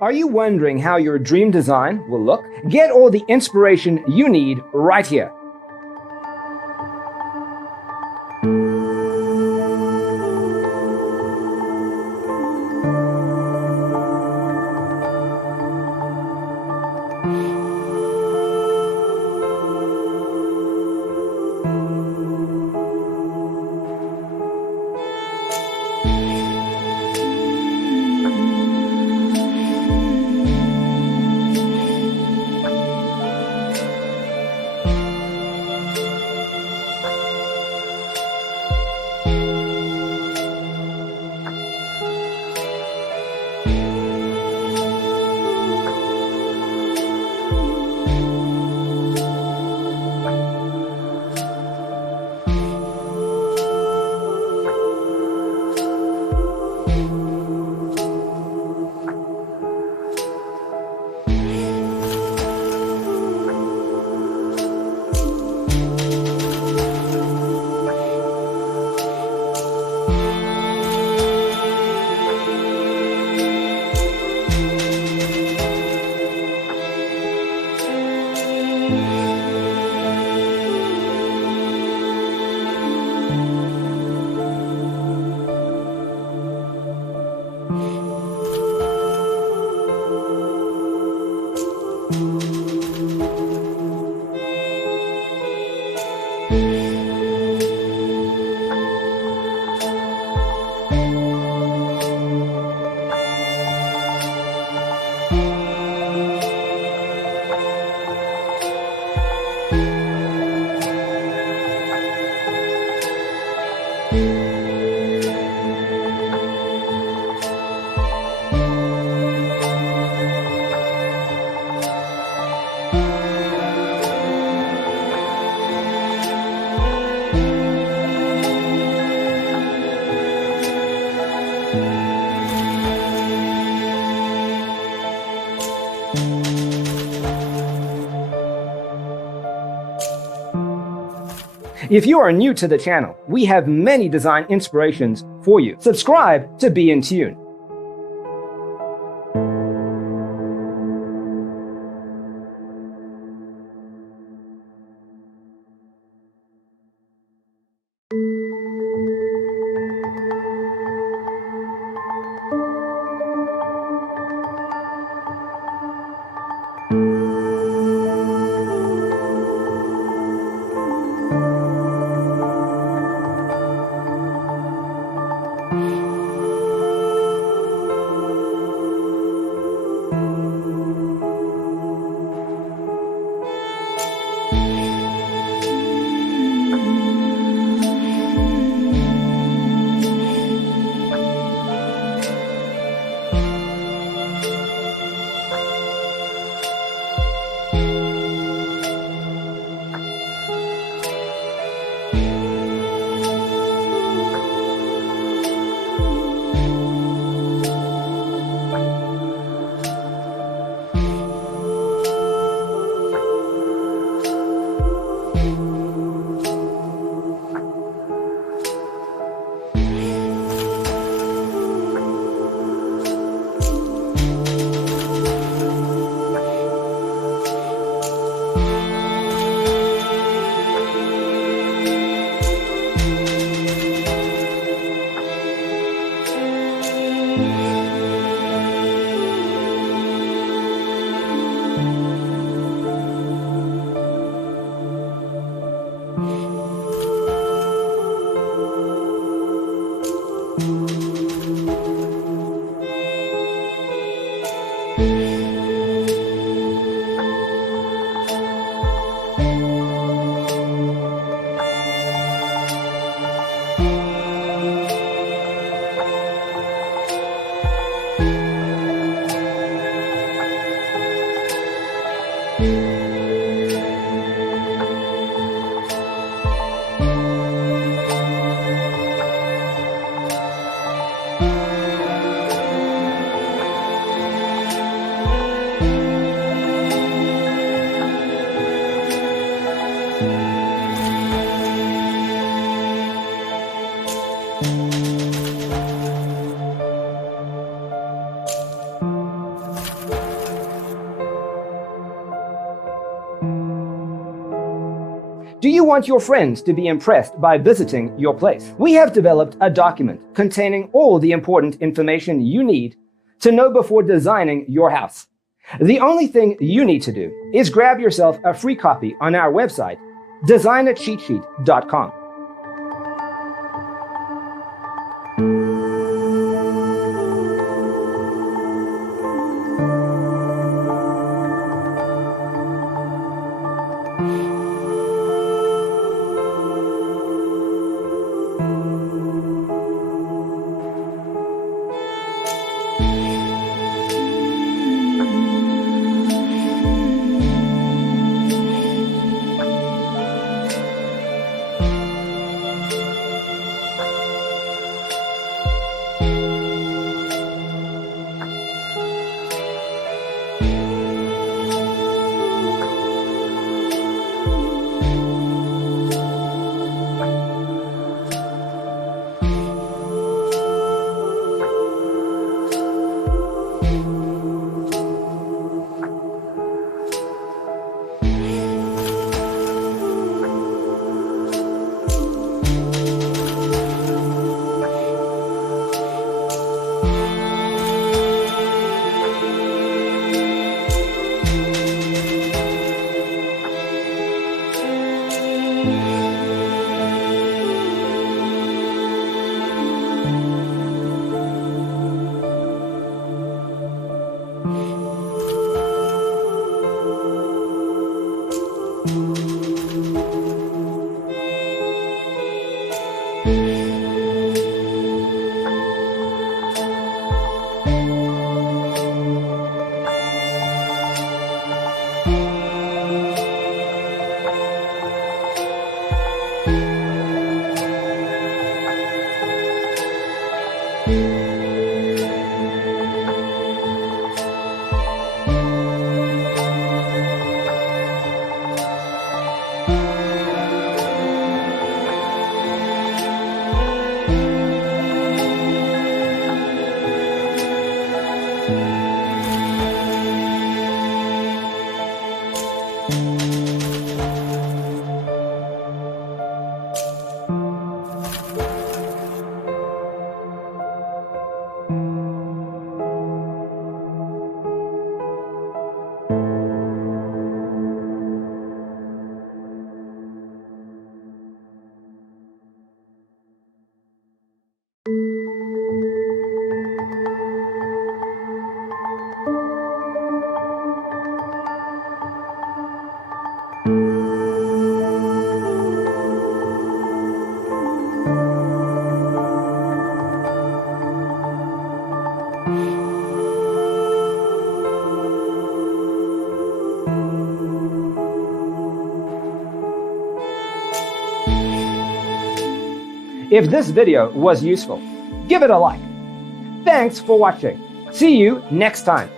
Are you wondering how your dream design will look? Get all the inspiration you need right here. If you are new to the channel, we have many design inspirations for you. Subscribe to be in tune. Do you want your friends to be impressed by visiting your place? We have developed a document containing all the important information you need to know before designing your house. The only thing you need to do is grab yourself a free copy on our website, designacheatsheet.com. If this video was useful, give it a like. Thanks for watching. See you next time.